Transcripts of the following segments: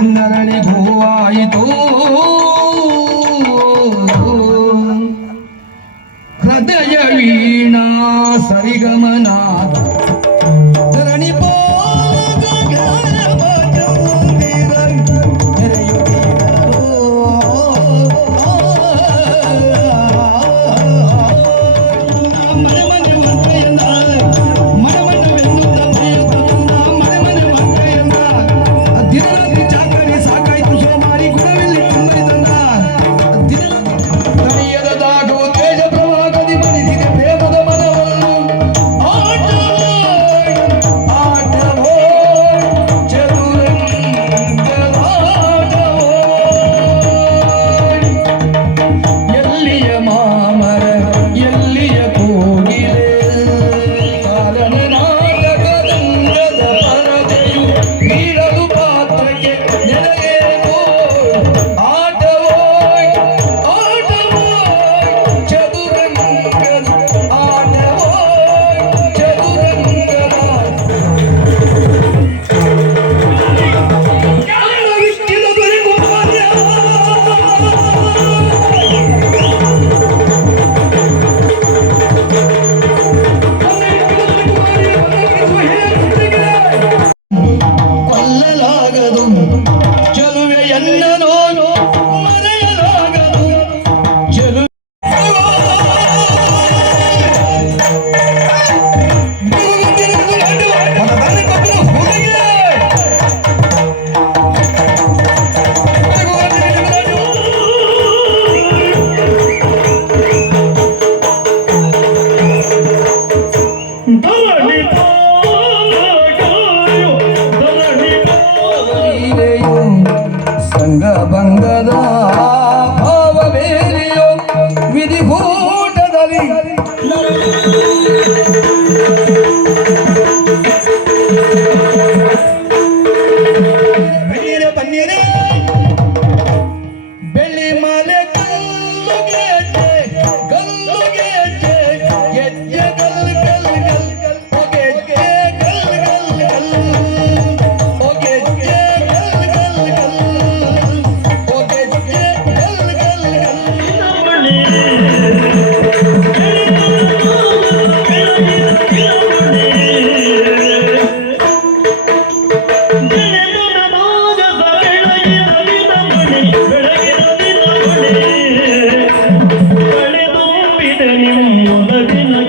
ಅವನಿಗೂ ಭೂವಾಯಿತು. ಹೃದಯ Veena ಸರಿಗಮನ do mundo. రంగ బంగా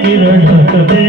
ಕಿರಣವೇ